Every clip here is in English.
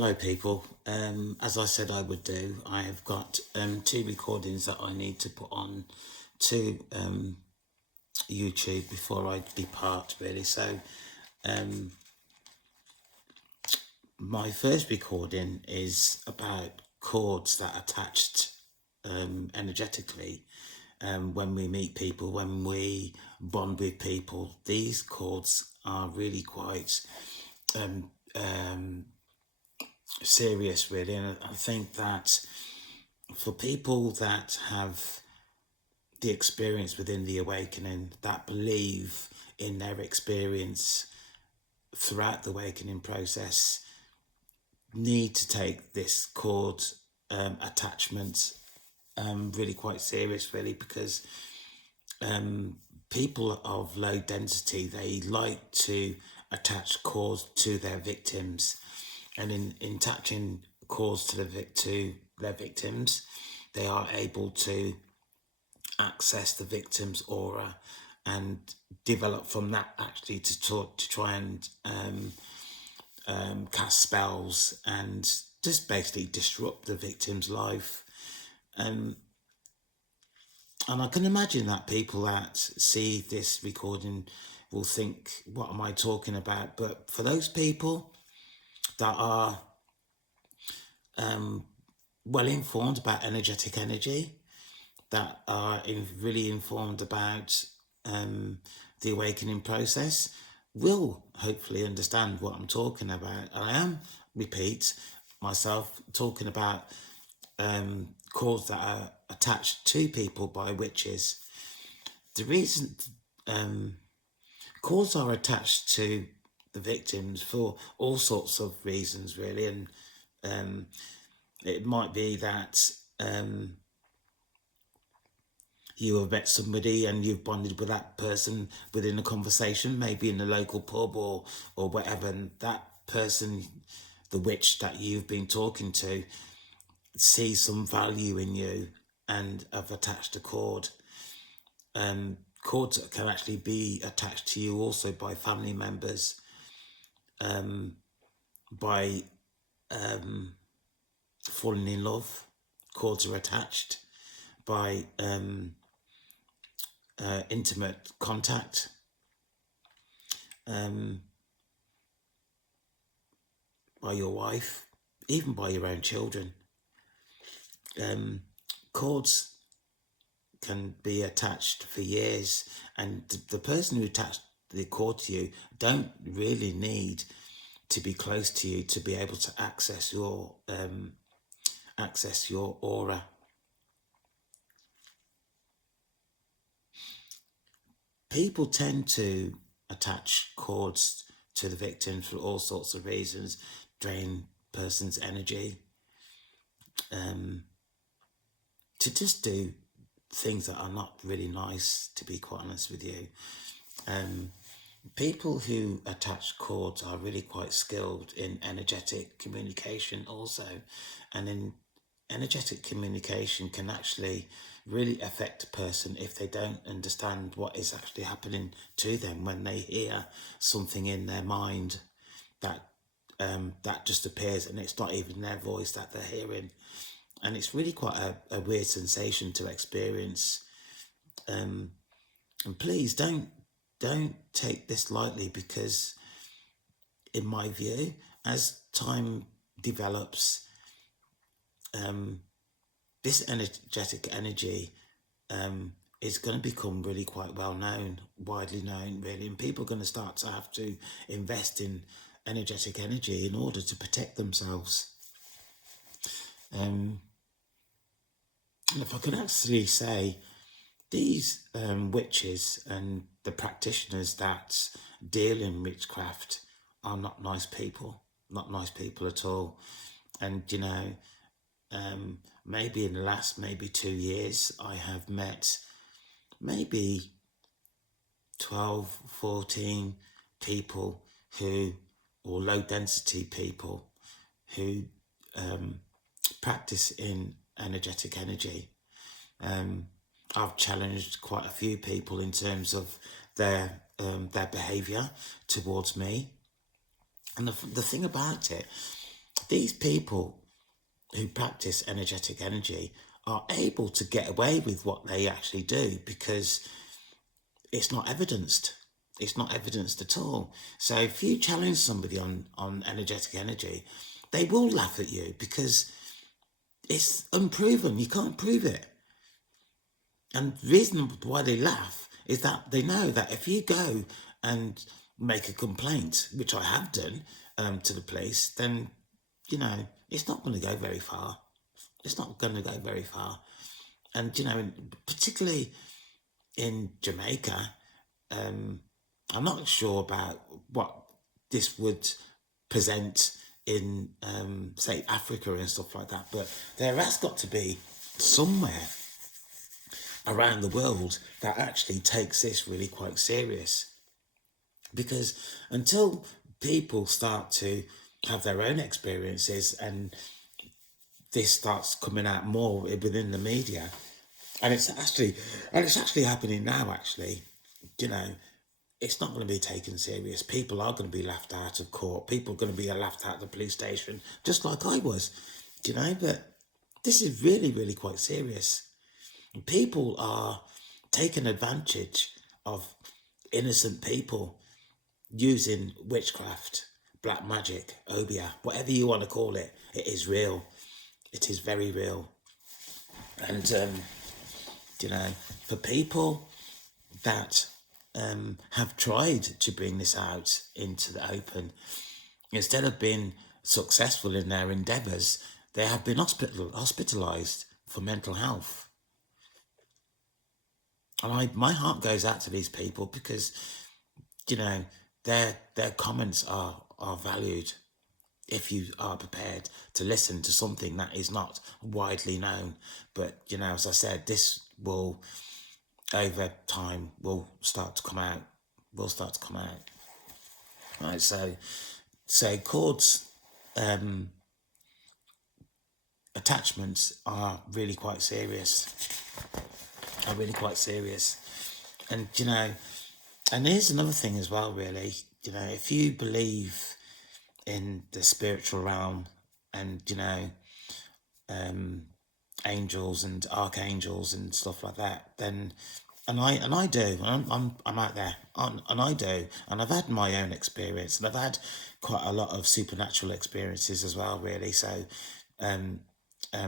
Hello, people. As I said I would do, I have got two recordings that I need to put on to YouTube before I depart, really. So, my first recording is about chords that are attached energetically when we meet people, when we bond with people. These chords are really quite serious, really, and I think that for people that have the experience within the awakening, that believe in their experience throughout the awakening process, need to take this chord attachment really quite serious, really, because people of low density, they like to attach chords to their victims, and in attaching chords to their victims, they are able to access the victim's aura and develop from that, actually, to try and cast spells and just basically disrupt the victim's life. And I can imagine that people that see this recording will think, what am I talking about? But for those people that are well informed about energetic energy, that are really informed about the awakening process, will hopefully understand what I'm talking about. I am, repeat myself, talking about cords that are attached to people by witches. The reason cords are attached to the victims for all sorts of reasons, really, and it might be that you have met somebody and you've bonded with that person within a conversation, maybe in a local pub or whatever, and that person, the witch that you've been talking to, sees some value in you and have attached a cord. Cords can actually be attached to you also by family members, by falling in love. Cords are attached by intimate contact, by your wife, even by your own children. Cords can be attached for years, and the person who attached the cord to you don't really need to be close to you to be able to access your aura. People tend to attach cords to the victims for all sorts of reasons: drain person's energy, to just do things that are not really nice, to be quite honest with you. People who attach cords are really quite skilled in energetic communication also, and in energetic communication can actually really affect a person if they don't understand what is actually happening to them when they hear something in their mind that that just appears, and it's not even their voice that they're hearing, and it's really quite a weird sensation to experience. And please don't take this lightly, because in my view, as time develops, this energetic energy is going to become really quite well known, widely known, really, and people are going to start to have to invest in energetic energy in order to protect themselves. And if I can actually say, these witches and the practitioners that deal in witchcraft are not nice people at all. And maybe in the last 2 years, I have met maybe 12, 14 people or low density people who practice in energetic energy. I've challenged quite a few people in terms of their behaviour towards me. And the thing about it, these people who practice energetic energy are able to get away with what they actually do because it's not evidenced. It's not evidenced at all. So if you challenge somebody on energetic energy, they will laugh at you because it's unproven. You can't prove it. And the reason why they laugh is that they know that if you go and make a complaint, which I have done to the police, then, it's not going to go very far. It's not going to go very far. And, particularly in Jamaica, I'm not sure about what this would present in, say, Africa and stuff like that, but there has got to be somewhere around the world that actually takes this really quite serious. Because until people start to have their own experiences and this starts coming out more within the media, and it's actually happening now, actually, you know, it's not going to be taken serious. People are going to be laughed out of court. People are going to be laughed out of the police station, just like I was, but this is really, really quite serious. People are taking advantage of innocent people using witchcraft, black magic, obia, whatever you want to call it. It is real. It is very real. And, you know, for people that have tried to bring this out into the open, instead of being successful in their endeavours, they have been hospitalised for mental health. And my heart goes out to these people because, you know, their comments are valued if you are prepared to listen to something that is not widely known. But, as I said, this will, over time, will start to come out. Will start to come out. Right, so chords attachments are really quite serious. Are really quite serious. And, and here's another thing as well, really. If you believe in the spiritual realm and, angels and archangels and stuff like that, then and I do, and I'm out there, and I do, and I've had my own experience, and I've had quite a lot of supernatural experiences as well, really. So,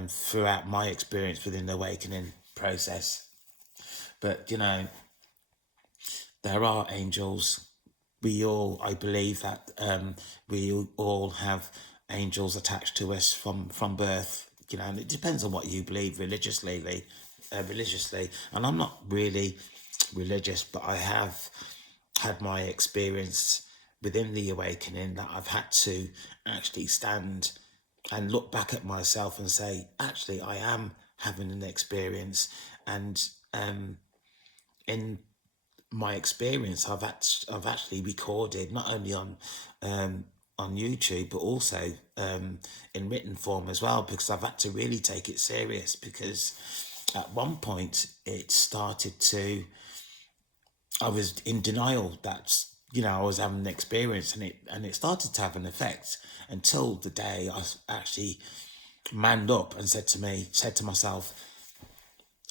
throughout my experience within the awakening process, but there are angels. I believe that we all have angels attached to us from birth. And it depends on what you believe religiously. And I'm not really religious, but I have had my experience within the awakening that I've had to actually stand and look back at myself and say, actually, I am having an experience. And in my experience, I've actually recorded not only on YouTube but also in written form as well, because I've had to really take it serious. Because at one point it started to, I was in denial that I was having an experience, and it started to have an effect until the day I actually manned up and said to myself,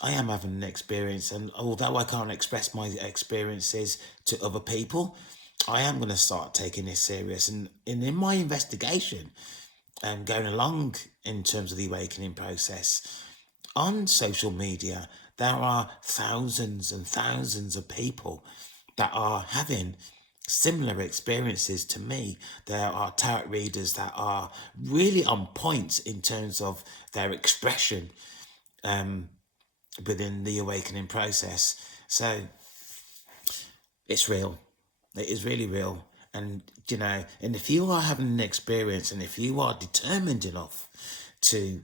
I am having an experience, and although I can't express my experiences to other people, I am going to start taking this serious. And in my investigation and going along in terms of the awakening process on social media, there are thousands and thousands of people that are having similar experiences to me. There are tarot readers that are really on point in terms of their expression within the awakening process. So it's real. It is really real. And, and if you are having an experience, and if you are determined enough to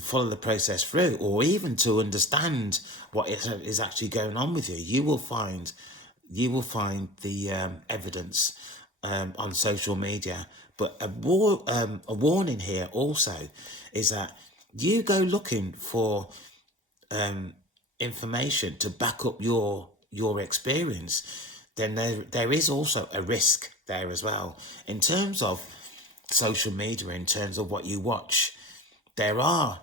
follow the process through, or even to understand what is actually going on with you, you will find the evidence on social media. But a warning here also is that you go looking for information to back up your experience, then there is also a risk there as well, in terms of social media in terms of what you watch. There are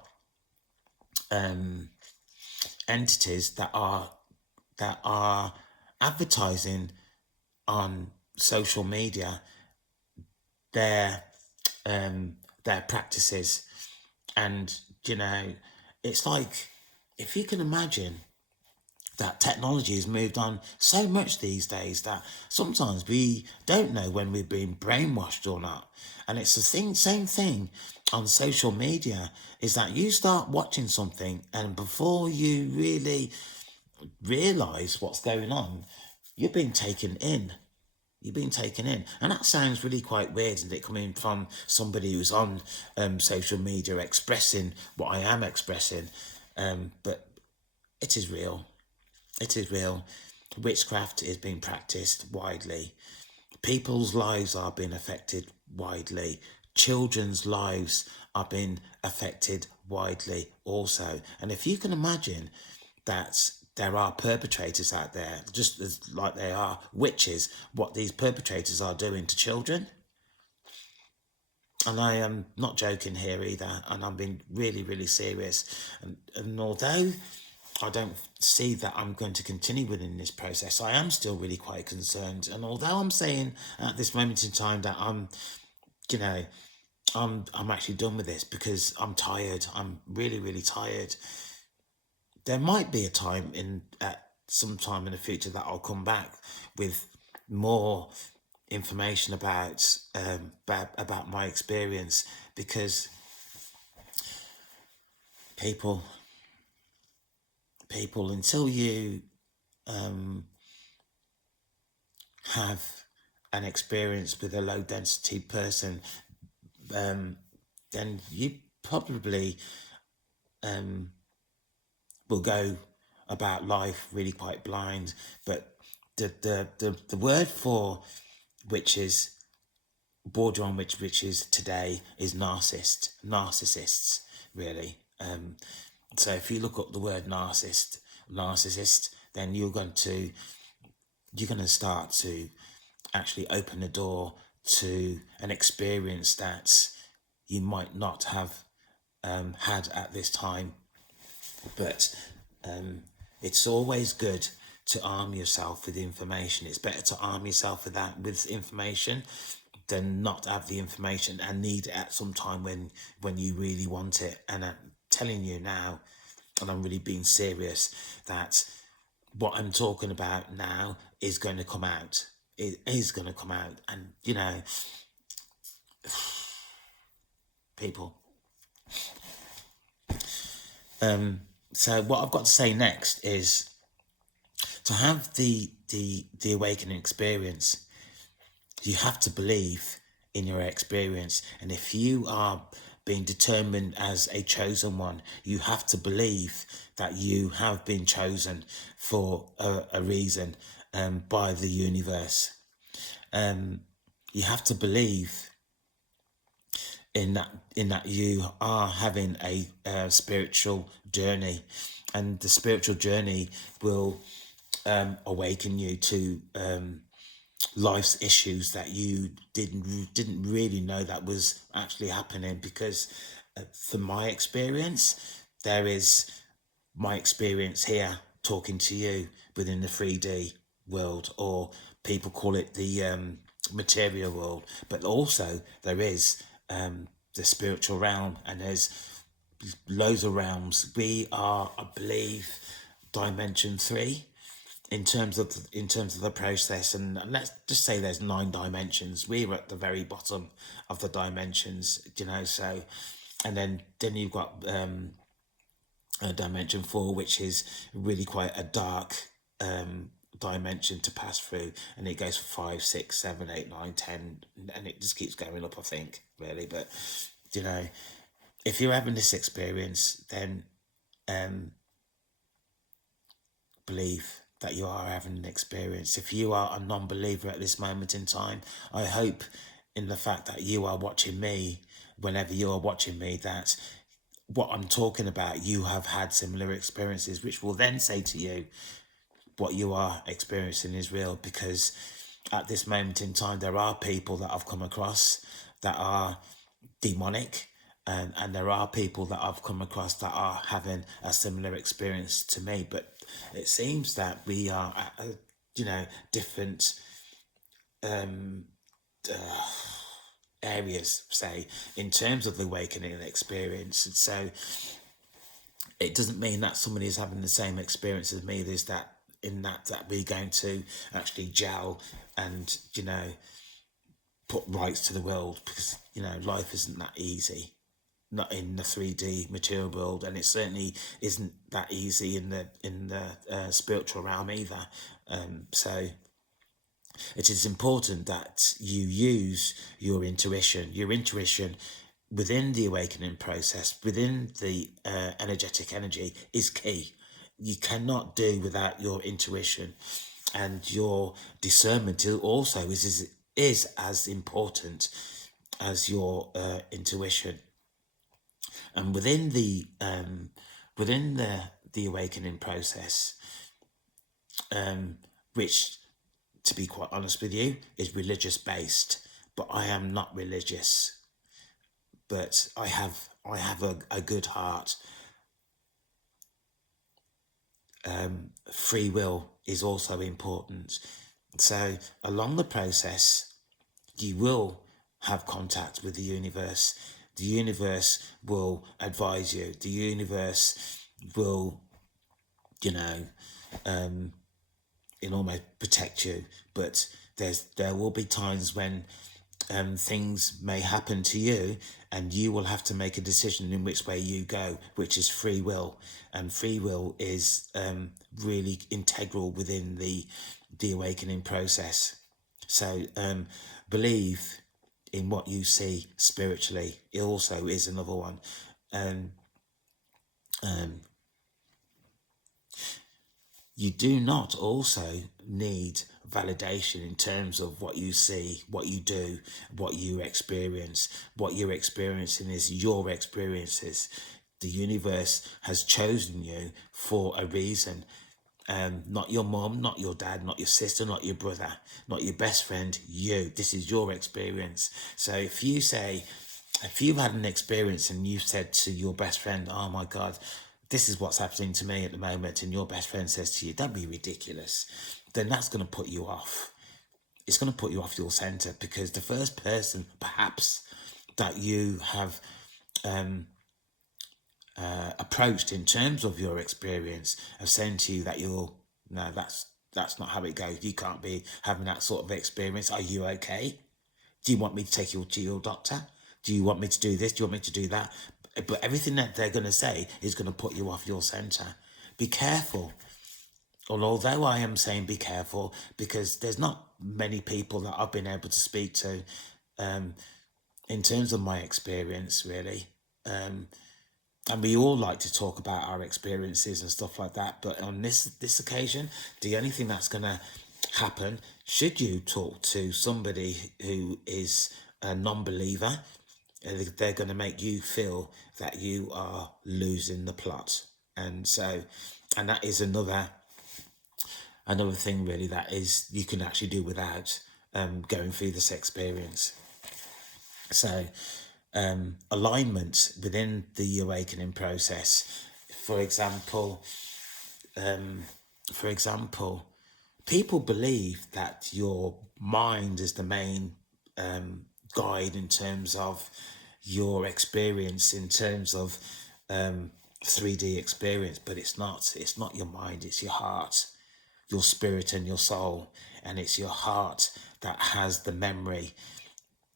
entities that are advertising on social media their their practices, and it's like, if you can imagine that technology has moved on so much these days that sometimes we don't know when we're being brainwashed or not. And it's the same thing on social media, is that you start watching something, and before you really realize what's going on, you're being taken in. You're being taken in. And that sounds really quite weird, isn't it, coming from somebody who's on social media expressing what I am expressing. But it is real. It is real. Witchcraft is being practiced widely. People's lives are being affected widely. Children's lives are being affected widely also. And if you can imagine that there are perpetrators out there, just as like there are witches, what these perpetrators are doing to children. And I am not joking here either, and I'm being really, really serious. And although I don't see that I'm going to continue within this process, I am still really quite concerned. And although I'm saying at this moment in time that you know, I'm actually done with this because I'm tired. I'm really, really tired. There might be a time at some time in the future that I'll come back with more information about my experience, because people until you have an experience with a low density person, then you probably will go about life really quite blind. But the word for witches, borderline witches today, is narcissists, really. So if you look up the word narcissist, then you're going to start to actually open the door to an experience that you might not have had at this time. But it's always good to arm yourself with information. It's better to arm yourself with information than not have the information and need it at some time when you really want it. And I'm telling you now, and I'm really being serious, that what I'm talking about now is going to come out. It is going to come out. And, people. So what I've got to say next is, to have the awakening experience, you have to believe in your experience. And if you are being determined as a chosen one, you have to believe that you have been chosen for a reason by the universe. You have to believe in that you are having a spiritual journey, and the spiritual journey will awaken you to life's issues that you didn't really know that was actually happening. Because from my experience, there is my experience here talking to you within the 3D world, or people call it the material world, but also there is the spiritual realm, and there's loads of realms. We are, I believe, dimension 3 in terms of the process, and let's just say there's 9 dimensions. We're at the very bottom of the dimensions, so, and then you've got dimension 4, which is really quite a dark dimension to pass through, and it goes for 5, 6, 7, 8, 9, 10, and it just keeps going up, I think, really. But if you're having this experience, then believe that you are having an experience. If you are a non-believer at this moment in time, I hope in the fact that you are watching me, whenever you are watching me, that what I'm talking about, you have had similar experiences, which will then say to you, what you are experiencing is real. Because at this moment in time, there are people that I've come across that are demonic. And there are people that I've come across that are having a similar experience to me, but it seems that we are at different areas, say, in terms of the awakening experience. And so it doesn't mean that somebody is having the same experience as me. There's that in that we're going to actually gel and put rights to the world, because life isn't that easy, not in the 3D material world, and it certainly isn't that easy in the spiritual realm either. So it is important that you use your intuition. Your intuition within the awakening process, within the energetic energy, is key. You cannot do without your intuition, and your discernment also is as important as your intuition. And within the awakening process, which, to be quite honest with you, is religious based. But I am not religious. But I have a good heart. Free will is also important. So along the process, you will have contact with the universe. The universe will advise you. The universe will, you know, it almost protect you. But there will be times when things may happen to you, and you will have to make a decision in which way you go, which is free will. And free will is really integral within the awakening process. So believe in what you see spiritually. It also is another one. You do not also need validation in terms of what you see, what you do, what you experience. What you're experiencing is your experiences. The universe has chosen you for a reason. Not your mom, not your dad, not your sister, not your brother, not your best friend, you. This is your experience. So if you've had an experience and you've said to your best friend, oh my God, this is what's happening to me at the moment, and your best friend says to you, don't be ridiculous, then that's going to put you off. It's going to put you off your center, because the first person perhaps that you have approached in terms of your experience of saying to you that no, that's not how it goes. You can't be having that sort of experience. Are you okay? Do you want me to take you to your doctor? Do you want me to do this? Do you want me to do that? But everything that they're going to say is going to put you off your center. Be careful. Although I am saying be careful, because there's not many people that I've been able to speak to in terms of my experience, really. And we all like to talk about our experiences and stuff like that. But on this occasion, the only thing that's going to happen, should you talk to somebody who is a non-believer, they're going to make you feel that you are losing the plot. And that is another thing, really, that is you can actually do without going through this experience. So alignment within the awakening process, for example, people believe that your mind is the main guide in terms of your experience, in terms of 3D experience, but it's not. It's not your mind, it's your heart, your spirit and your soul, and it's your heart that has the memory.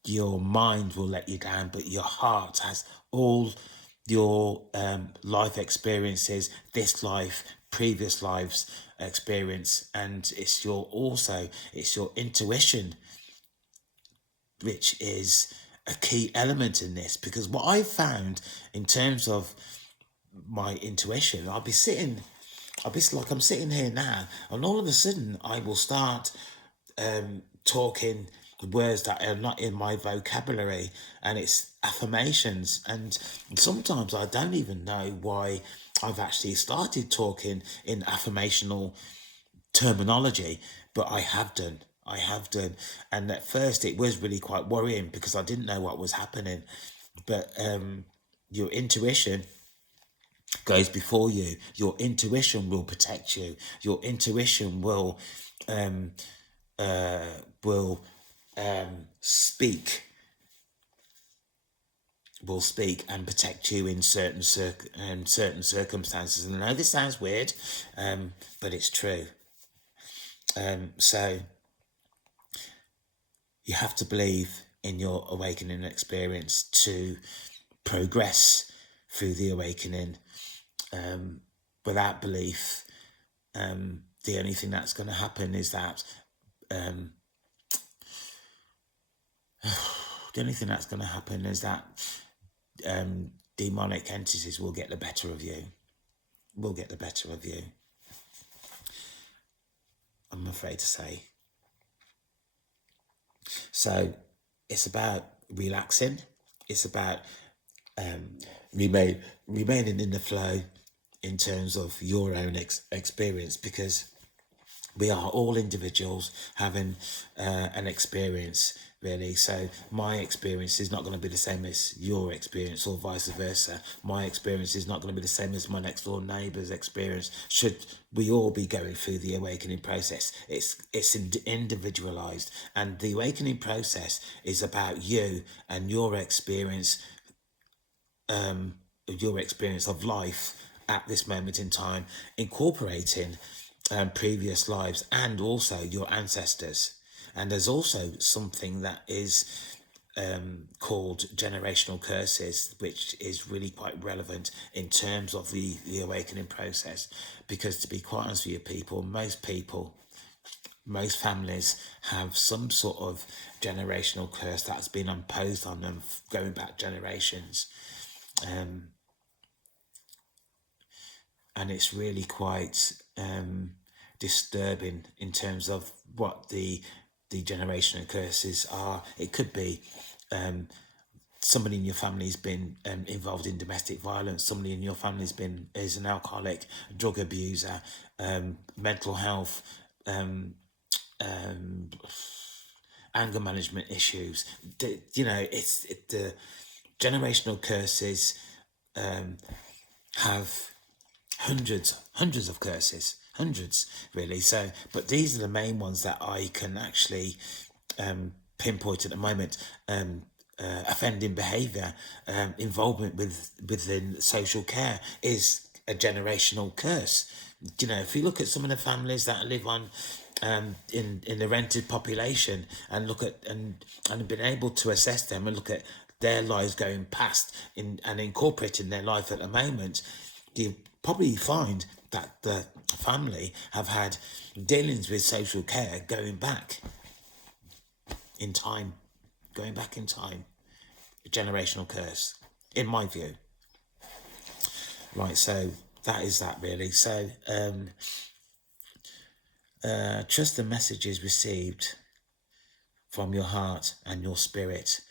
Your mind will let you down, but your heart has all your life experiences, this life, previous lives experience, and it's your intuition, which is a key element in this. Because what I've found in terms of my intuition, I'll be like I'm sitting here now, and all of a sudden I will start talking words that are not in my vocabulary, and it's affirmations. And sometimes I don't even know why I've actually started talking in affirmational terminology, but I have done. I have done. And at first it was really quite worrying because I didn't know what was happening. But your intuition goes before you. Your intuition will protect you. Your intuition um, will speak and protect you in certain circumstances. And I know this sounds weird, but it's true. So you have to believe in your awakening experience to progress through the awakening. Without belief, the only thing that's going to happen is that demonic entities will get the better of you. I'm afraid to say. So it's about relaxing. It's about remaining in the flow in terms of your own experience, because we are all individuals having an experience, really. So my experience is not going to be the same as your experience, or vice versa. My experience is not going to be the same as my next door neighbour's experience. Should we all be going through the awakening process, it's individualized, and the awakening process is about you and your experience of life at this moment in time, incorporating previous lives and also your ancestors. And there's also something that is called generational curses, which is really quite relevant in terms of the awakening process. Because to be quite honest with you, most families have some sort of generational curse that's been imposed on them going back generations. And it's really quite disturbing in terms of what the generational curses are. It could be somebody in your family's been involved in domestic violence. Somebody in your family's is an alcoholic, drug abuser, mental health, anger management issues. The generational curses have hundreds of curses, hundreds really. So, but these are the main ones that I can actually pinpoint at the moment. Offending behaviour, involvement within social care is a generational curse. If you look at some of the families that live on in the rented population, and look at and been able to assess them and look at their lives going past and incorporating their life at the moment, you probably find that the family have had dealings with social care going back in time. A generational curse, in my view. Right, so that is that really. So trust the messages received from your heart and your spirit.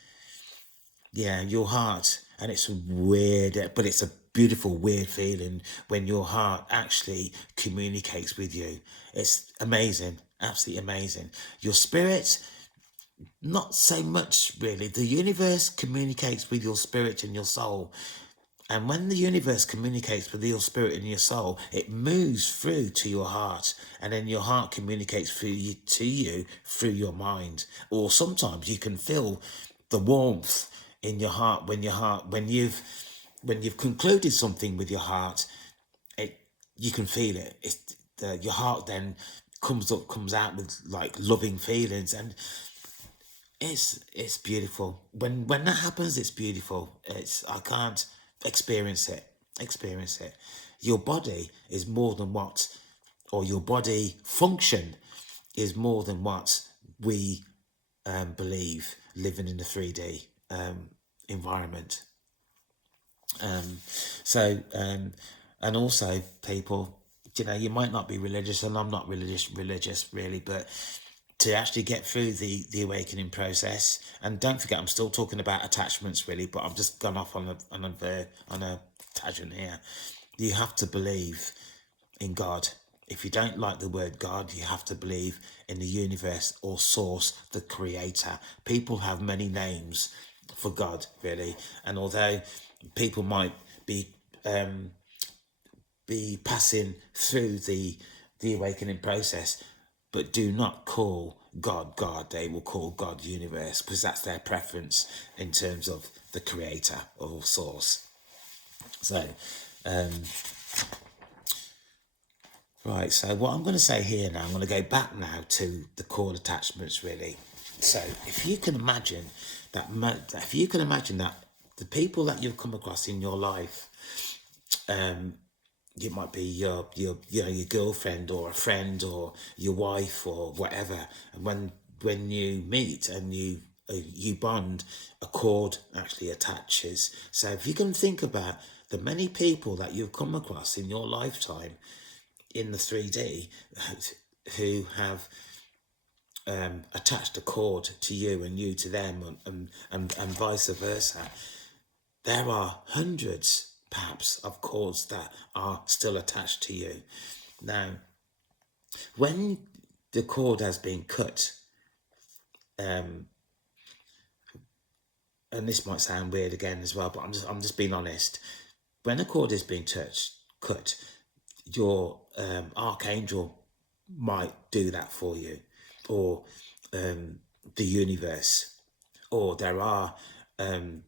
Yeah, your heart. And it's weird, but it's a beautiful, weird feeling when your heart actually communicates with you. It's amazing, absolutely amazing. Your spirit, not so much really. The universe communicates with your spirit and your soul. And when the universe communicates with your spirit and your soul, it moves through to your heart, and then your heart communicates to you through your mind. Or sometimes you can feel the warmth in your heart when you've concluded something with your heart. You can feel it. Your heart then comes out with like loving feelings, and it's beautiful. When that happens, it's beautiful. I can't experience it. Your body is more than what, or your body function is more than what we believe living in the 3D environment. And also people, you might not be religious, and I'm not religious really, but to actually get through the awakening process, and don't forget, I'm still talking about attachments really, but I've just gone off on a tangent here. You have to believe in God. If you don't like the word God, you have to believe in the universe or source, the creator. People have many names for God, really. And although people might be passing through the awakening process, but do not call God God. They will call God universe, because that's their preference in terms of the creator or source. So right, so what I'm going to say here now, I'm going to go back now to the core attachments, really. So if you can imagine that, the people that you've come across in your life, it might be your girlfriend or a friend or your wife or whatever, and when you meet and you bond, a cord actually attaches. So if you can think about the many people that you've come across in your lifetime in the 3D who have attached a cord to you and you to them, and vice versa, there are hundreds perhaps of cords that are still attached to you. Now, when the cord has been cut, and this might sound weird again as well, but I'm just being honest. When a cord is being cut, your archangel might do that for you, or the universe, or there are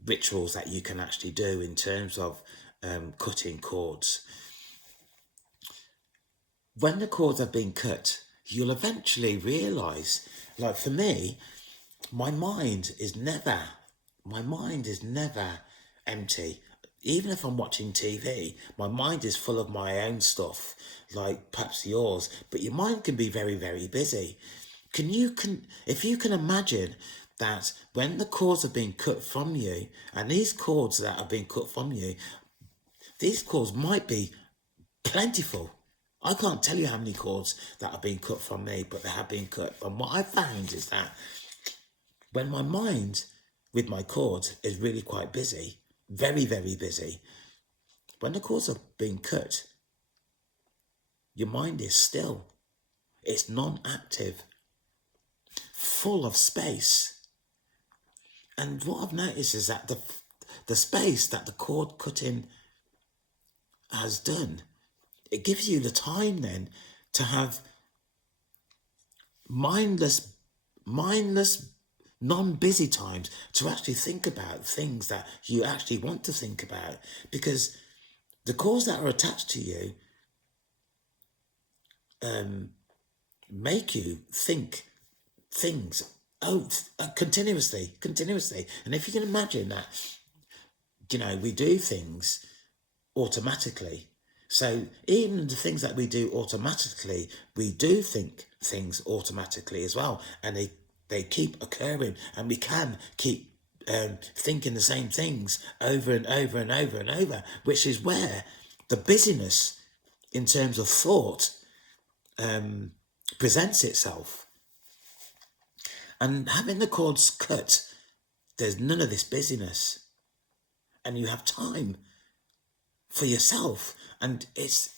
rituals that you can actually do in terms of cutting cords. When the cords have been cut, you'll eventually realize, like for me, my mind is never empty. Even if I'm watching TV, my mind is full of my own stuff, like perhaps yours, but your mind can be very, very busy. If you can imagine that when the cords have been cut from you, and these cords that have been cut from you, these cords might be plentiful. I can't tell you how many cords that have been cut from me, but they have been cut. And what I found is that when my mind with my cords is really quite busy, very, very busy, when the cords have been cut, your mind is still. It's non-active, full of space. And what I've noticed is that the space that the cord cutting has done, it gives you the time then to have mindless, non-busy times to actually think about things that you actually want to think about, because the cords that are attached to you make you think things continuously. And if you can imagine that, we do things automatically. So even the things that we do automatically, we do think things automatically as well. And they keep occurring, and we can keep thinking the same things over and over and over and over, which is where the busyness in terms of thought presents itself. And having the cords cut, there's none of this busyness. And you have time for yourself. And it's,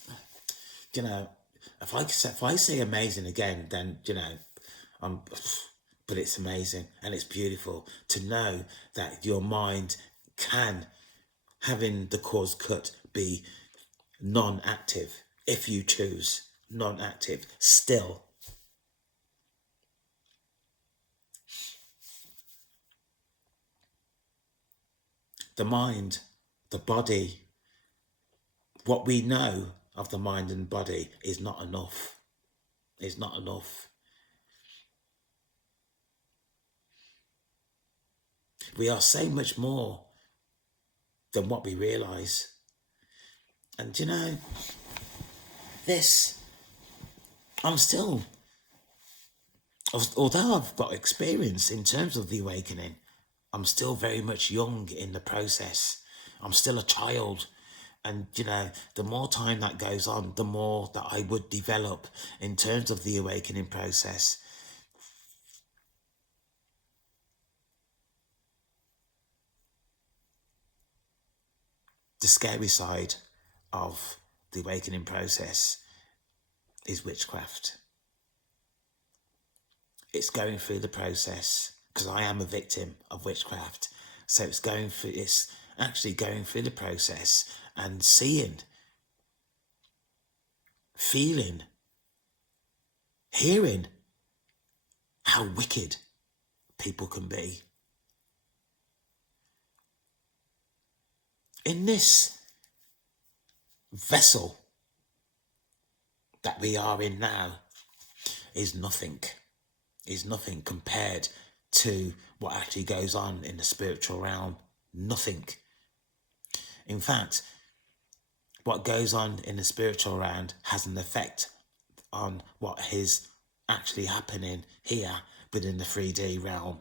if I say amazing again, then, but it's amazing and it's beautiful to know that your mind can, having the cords cut, be non-active if you choose non-active still. The mind, the body, what we know of the mind and body is not enough. It's not enough. We are so much more than what we realize. And this, I'm still, although I've got experience in terms of the awakening, I'm still very much young in the process. I'm still a child. And, the more time that goes on, the more that I would develop in terms of the awakening process. The scary side of the awakening process is witchcraft. It's going through the process, because I am a victim of witchcraft. So it's actually going through the process and seeing, feeling, hearing how wicked people can be. In this vessel that we are in now is nothing compared to what actually goes on in the spiritual realm. Nothing. In fact, what goes on in the spiritual realm has an effect on what is actually happening here within the 3D realm.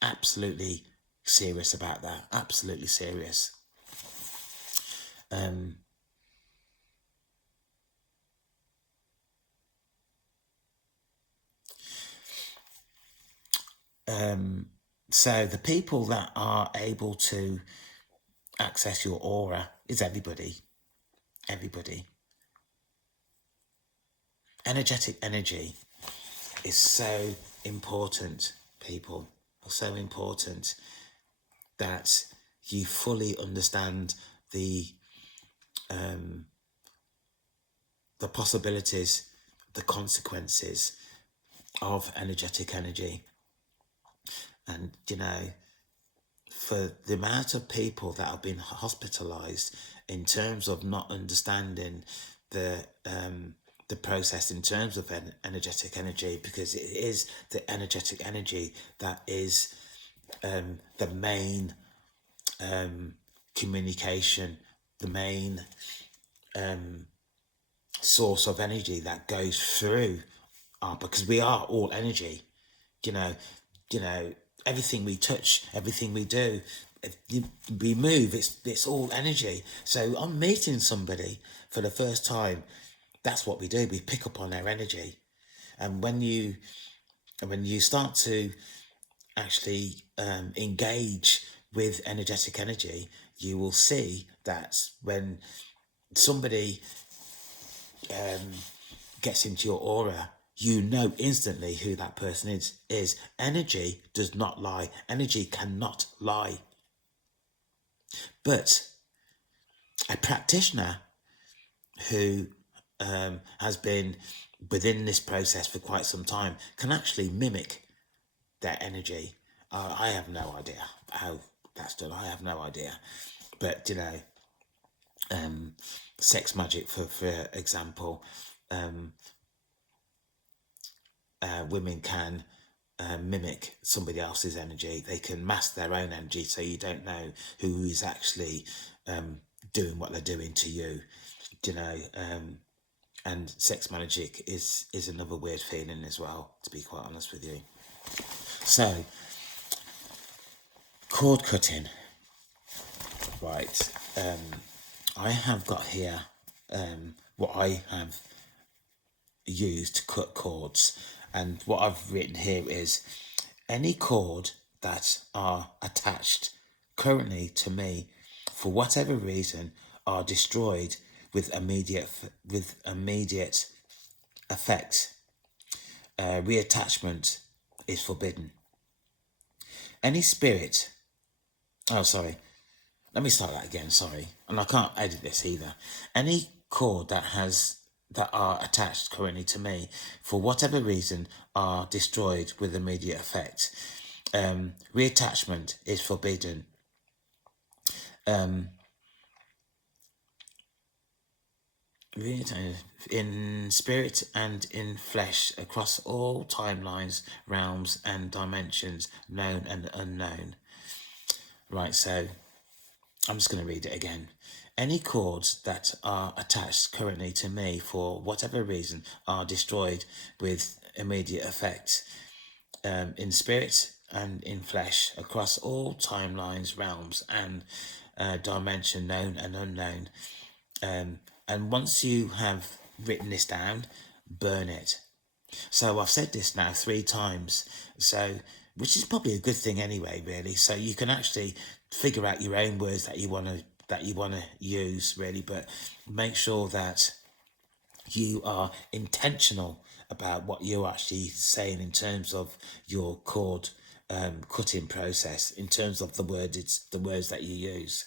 Absolutely serious about that. Absolutely serious. So the people that are able to access your aura is everybody. Everybody. Energetic energy is so important, people. So important that you fully understand the possibilities, the consequences of energetic energy. And, for the amount of people that have been hospitalized in terms of not understanding the process in terms of energetic energy, because it is the energetic energy that is the main communication, the main source of energy that goes through because we are all energy. you know you know everything we touch, everything we do, we move, it's all energy. So I'm meeting somebody for the first time, that's what we do, we pick up on their energy. And when you start to actually engage with energetic energy, you will see that when somebody gets into your aura, you know instantly who that person is. Energy does not lie. Energy cannot lie. But a practitioner who has been within this process for quite some time can actually mimic their energy. I have no idea how that's done. I have no idea. But, sex magic, for example, women can mimic somebody else's energy. They can mask their own energy, so you don't know who is actually doing what they're doing to you. And sex magic is another weird feeling as well, to be quite honest with you. So, cord cutting. Right. I have got here what I have used to cut cords, and what I've written here is any cord that are attached currently to me for whatever reason are destroyed with immediate effect. Reattachment is forbidden. Any spirit, oh sorry, let me start that again, sorry, and I can't edit this either. Any cord that are attached currently to me for whatever reason are destroyed with immediate effect. Reattachment is forbidden. In spirit and in flesh, across all timelines, realms and dimensions, known and unknown. Right, so I'm just going to read it again. Any cords that are attached currently to me for whatever reason are destroyed with immediate effect. In spirit and in flesh, across all timelines, realms and dimension, known and unknown. And once you have written this down, burn it. So I've said this now 3 times, so which is probably a good thing anyway, really. So you can actually figure out your own words that you want to use, really. But make sure that you are intentional about what you're actually saying in terms of your chord cutting process, in terms of the words that you use.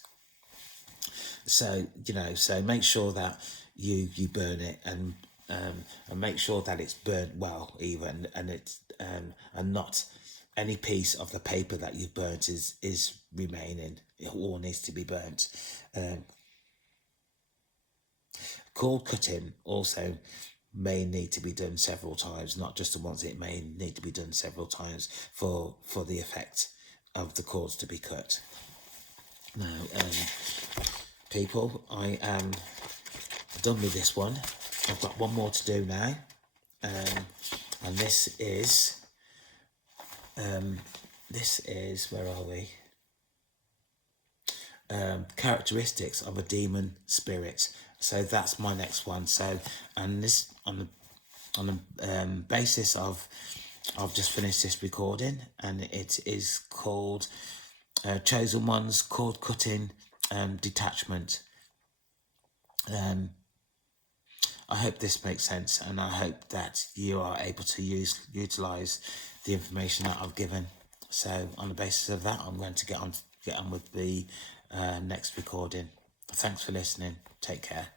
So so make sure that you burn it, and make sure that it's burnt well, even, and it's and not any piece of the paper that you've burnt is remaining. It all needs to be burnt. Cord cutting also may need to be done several times, not just the once. It may need to be done several times for the effect of the cords to be cut. Now, people, I am done with this one. I've got one more to do now, and this is where are we? Characteristics of a demon spirit. So that's my next one. So, and this on the basis of I've just finished this recording, and it is called Chosen Ones Cord Cutting Detachment. I hope this makes sense, and I hope that you are able to utilize the information that I've given. So on the basis of that, I'm going to get on with the next recording. Thanks for listening. Take care.